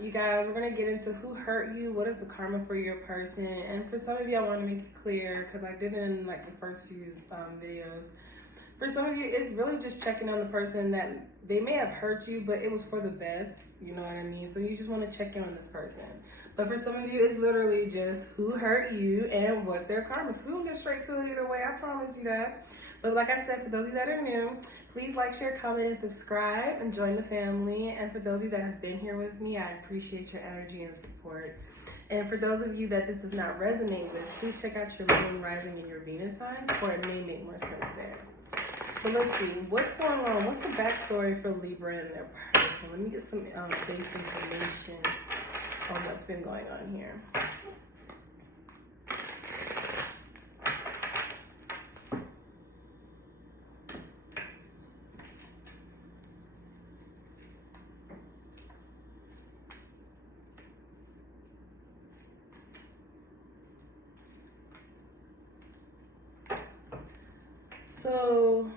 You guys, we're gonna get into who hurt you, what is the karma for your person, and for some of you, I want to make it clear because I did in like the first few videos. For some of you, it's really just checking on the person that they may have hurt you, but it was for the best. You know what I mean? So you just want to check in on this person. But for some of you, it's literally just who hurt you and what's their karma. So we won't get straight to it either way. I promise you that. But like I said, for those of you that are new, please like, share, comment, and subscribe and join the family. And for those of you that have been here with me, I appreciate your energy and support. And for those of you that this does not resonate with, please check out your moon, rising, and your Venus signs, or it may make more sense there. So let's see, what's going on? What's the backstory for Libra and their person? Let me get some base information on what's been going on here. So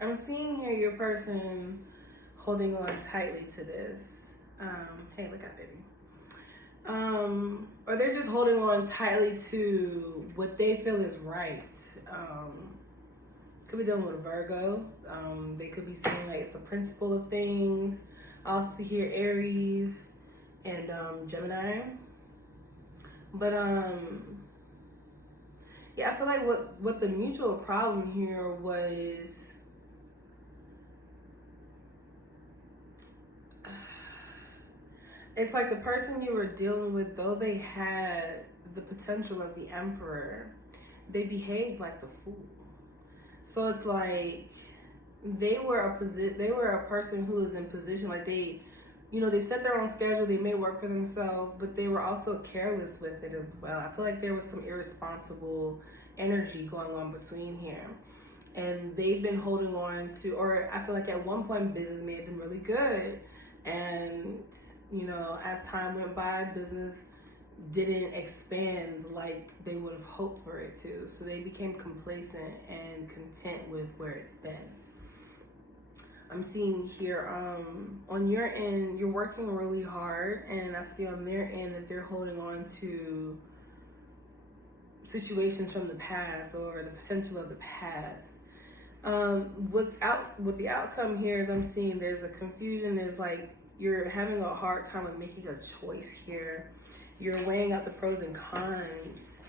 I'm seeing here your person holding on tightly to this. Hey, look out, baby. Or they're just holding on tightly to what they feel is right. Could be dealing with a Virgo. They could be saying like it's the principle of things. I also see here Aries and Gemini. But yeah, I feel like what the mutual problem here was, it's like the person you were dealing with, though they had the potential of the emperor, they behaved like the fool. So it's like they were a person who was in position, like they set their own schedule, they may work for themselves, but they were also careless with it as well. I feel like there was some irresponsible energy going on between here. And they've been holding on to, or I feel like at one point business may have been really good. And, as time went by, business didn't expand like they would have hoped for it to. So they became complacent and content with where it's been. I'm seeing here, on your end, you're working really hard, and I see on their end that they're holding on to situations from the past or the potential of the past. What the outcome here is, I'm seeing there's a confusion. There's like, you're having a hard time with making a choice here. You're weighing out the pros and cons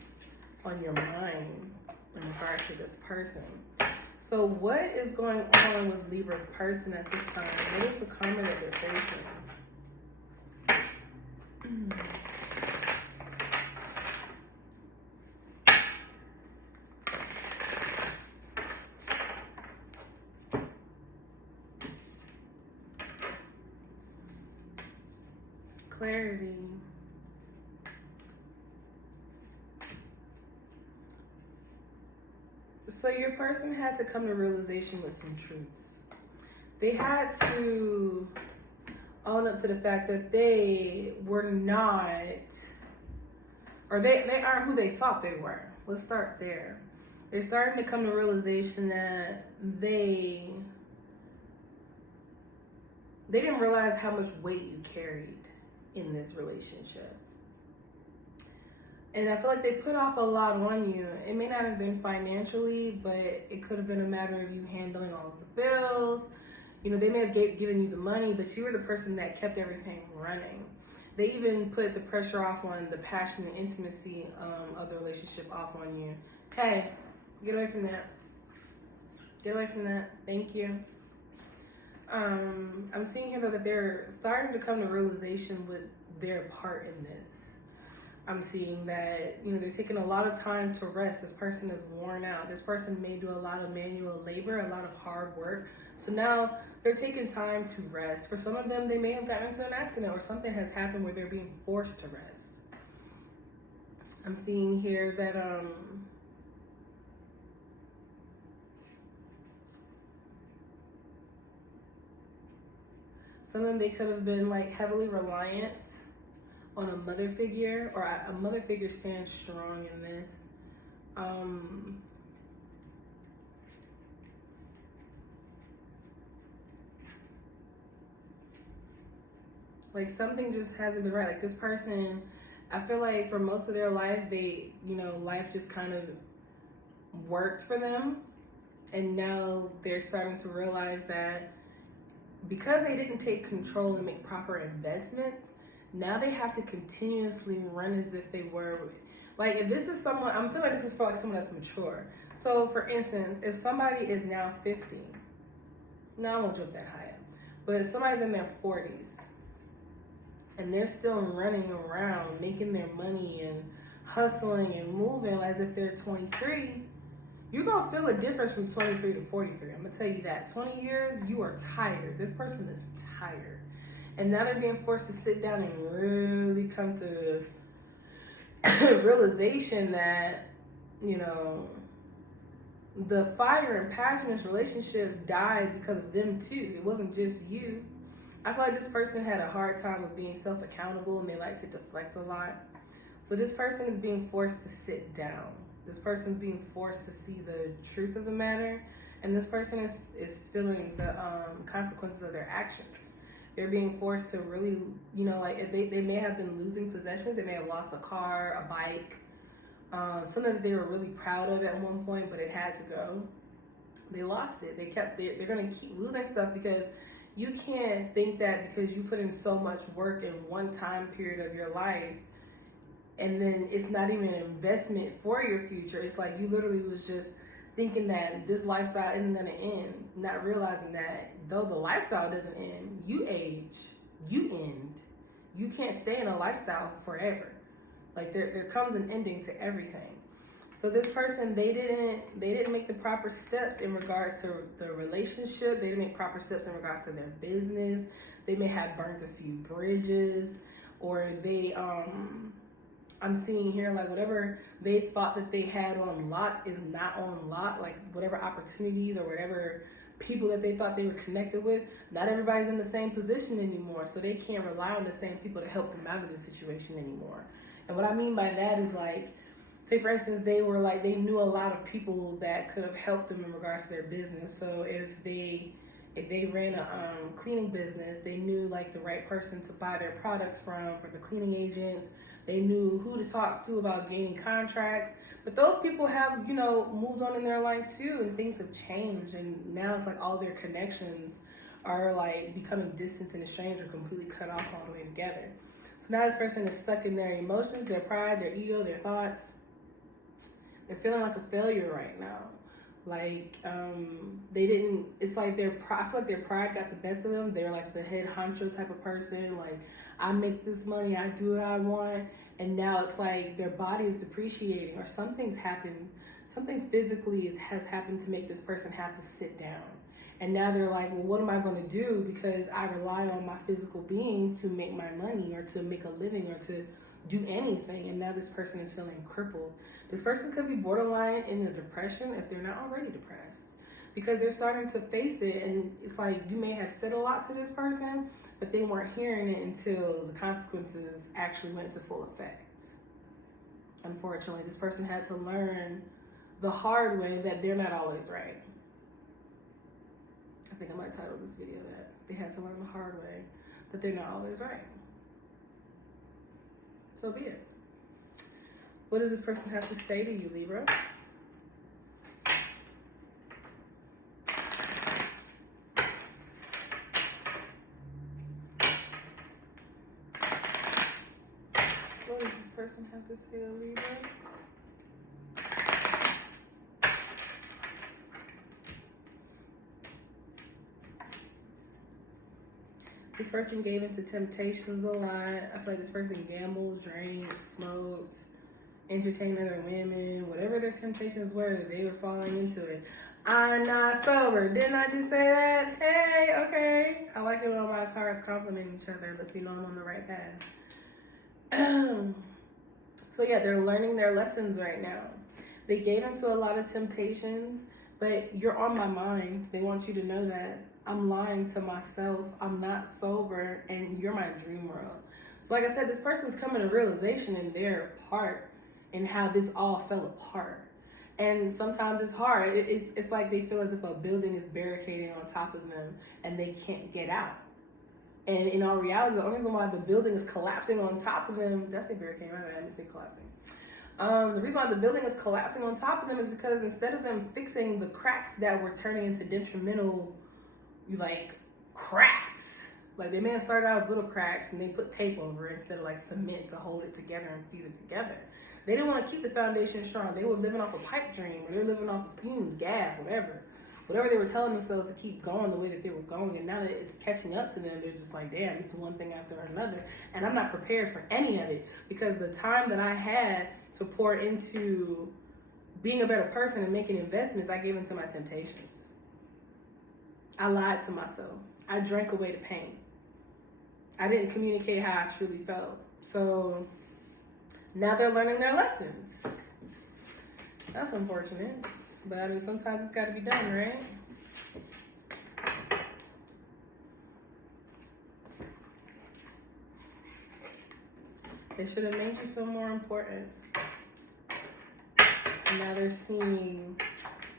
on your mind in regards to this person. So what is going on with Libra's person at this time? What is the karma that they're facing? Clarity. So your person had to come to realization with some truths. They had to own up to the fact that they were not, or they aren't who they thought they were. Let's start there. They're starting to come to realization that they didn't realize how much weight you carried in this relationship. And I feel like they put off a lot on you. It may not have been financially, but it could have been a matter of you handling all of the bills. They may have given you the money, but you were the person that kept everything running. They even put the pressure off on the passion and intimacy of the relationship off on you. Hey, get away from that. Get away from that. Thank you. I'm seeing here though that they're starting to come to realization with their part in this. I'm seeing that, they're taking a lot of time to rest. This person is worn out. This person may do a lot of manual labor, a lot of hard work. So now they're taking time to rest. For some of them, they may have gotten into an accident or something has happened where they're being forced to rest. I'm seeing here that, some of them, they could have been like heavily reliant on a mother figure, or a mother figure stands strong in this. Like something just hasn't been right. Like this person, I feel like for most of their life, life just kind of worked for them. And now they're starting to realize that because they didn't take control and make proper investments, now they have to continuously run as if they were. Like if this is someone, I'm feeling like this is for like someone that's mature. So for instance, if somebody is now 50, no, I won't jump that high up, but if somebody's in their 40s and they're still running around making their money and hustling and moving as if they're 23, you're going to feel a difference from 23 to 43. I'm going to tell you that. 20 years, you are tired. This person is tired. And now they're being forced to sit down and really come to realization that, the fire and passion in this relationship died because of them too. It wasn't just you. I feel like this person had a hard time with being self-accountable and they like to deflect a lot. So this person is being forced to sit down. This person's being forced to see the truth of the matter. And this person is feeling the consequences of their actions. They're being forced to really, if they may have been losing possessions. They may have lost a car, a bike, something that they were really proud of at one point, but it had to go. They lost it. They're going to keep losing stuff because you can't think that because you put in so much work in one time period of your life, and then it's not even an investment for your future. It's like you literally was just thinking that this lifestyle isn't going to end, not realizing that though the lifestyle doesn't end, you age, you end. You can't stay in a lifestyle forever. Like there comes an ending to everything. So this person, they didn't make the proper steps in regards to the relationship. They didn't make proper steps in regards to their business. They may have burnt a few bridges, or I'm seeing here like whatever they thought that they had on lock is not on lock. Like whatever opportunities or whatever people that they thought they were connected with, not everybody's in the same position anymore. So they can't rely on the same people to help them out of this situation anymore. And what I mean by that is like, say for instance, they knew a lot of people that could have helped them in regards to their business. So if they ran a cleaning business, they knew like the right person to buy their products from for the cleaning agents. They knew who to talk to about gaining contracts. But those people have, moved on in their life too, and things have changed. And now it's like all their connections are like becoming distant and estranged or completely cut off all the way together. So now this person is stuck in their emotions, their pride, their ego, their thoughts. They're feeling like a failure right now. Like, it's like I feel like their pride got the best of them. They're like the head honcho type of person. Like, I make this money, I do what I want. And now it's like their body is depreciating or something's happened. Something physically has happened to make this person have to sit down. And now they're like, well, what am I going to do? Because I rely on my physical being to make my money or to make a living or to do anything. And now this person is feeling crippled. This person could be borderline in a depression if they're not already depressed, because they're starting to face it. And it's like you may have said a lot to this person, but they weren't hearing it until the consequences actually went into full effect. Unfortunately, this person had to learn the hard way that they're not always right. I think I might title this video that they had to learn the hard way that they're not always right. So be it. What does this person have to say to you, Libra? What does this person have to say to Libra? This person gave into temptations a lot. I feel like this person gambled, drank, smoked, entertained other women, whatever their temptations were, they were falling into it. I'm not sober. Didn't I just say that? Hey, okay. I like it when my cards compliment each other. Lets me know I'm on the right path. So yeah, they're learning their lessons right now. They gave into a lot of temptations, but you're on my mind. They want you to know that I'm lying to myself. I'm not sober, and you're my dream world. So like I said, this person's coming to realization in their part and how this all fell apart. And sometimes it's hard. It's like they feel as if a building is barricading on top of them and they can't get out. And in all reality, the only reason why the building is collapsing on top of them, that's a barricade, right? I didn't say collapsing. The reason why the building is collapsing on top of them is because instead of them fixing the cracks that were turning into detrimental, like, cracks, like they may have started out as little cracks and they put tape over it instead of like cement to hold it together and fuse it together. They didn't want to keep the foundation strong. They were living off a pipe dream, or they were living off of fumes, gas, whatever they were telling themselves to keep going the way that they were going. And now that it's catching up to them, they're just like, damn, it's one thing after another. And I'm not prepared for any of it, because the time that I had to pour into being a better person and making investments, I gave into my temptations. I lied to myself. I drank away the pain. I didn't communicate how I truly felt. So now they're learning their lessons. That's unfortunate. But I mean, sometimes it's got to be done, right? They should have made you feel more important. And now they're seeing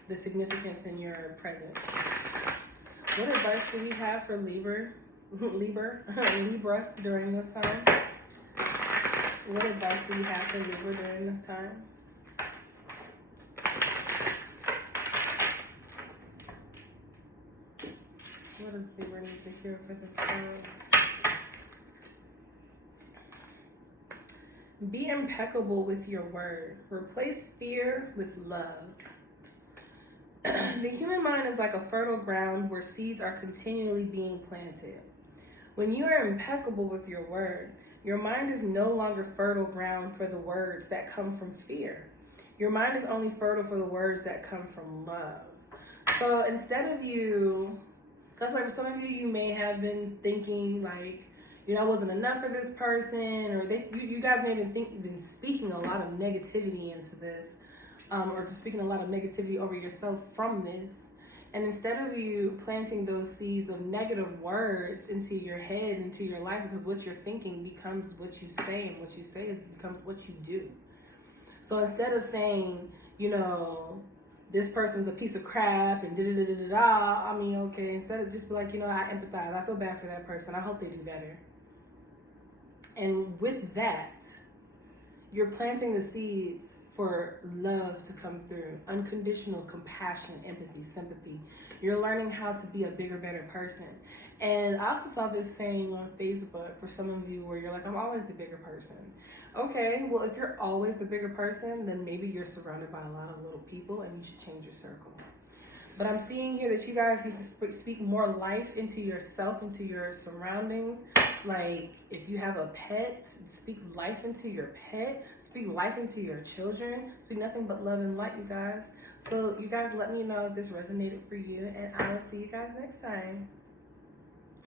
the significance in your presence. What advice do we have for Libra during this time? What advice do we have for Libra during this time? What does Libra need to hear for themselves? Be impeccable with your word. Replace fear with love. The human mind is like a fertile ground where seeds are continually being planted. When you are impeccable with your word, your mind is no longer fertile ground for the words that come from fear. Your mind is only fertile for the words that come from love. So instead of you, because like some of you may have been thinking like, you know, I wasn't enough for this person, or you guys may have been speaking a lot of negativity into this, or just speaking a lot of negativity over yourself from this. And instead of you planting those seeds of negative words into your head, into your life, because what you're thinking becomes what you say, and what you say becomes what you do. So instead of saying, you know, this person's a piece of crap and da-da-da-da-da, I mean, okay, instead of just be like, you know, I empathize, I feel bad for that person, I hope they do better. And with that, you're planting the seeds for love to come through, unconditional compassion, empathy, sympathy. You're learning how to be a bigger, better person. And I also saw this saying on Facebook for some of you where you're like, I'm always the bigger person. Okay, well, if you're always the bigger person, then maybe you're surrounded by a lot of little people and you should change your circle. But I'm seeing here that you guys need to speak more life into yourself, into your surroundings. It's like if you have a pet, speak life into your pet. Speak life into your children. Speak nothing but love and light, you guys. So you guys let me know if this resonated for you, and I will see you guys next time.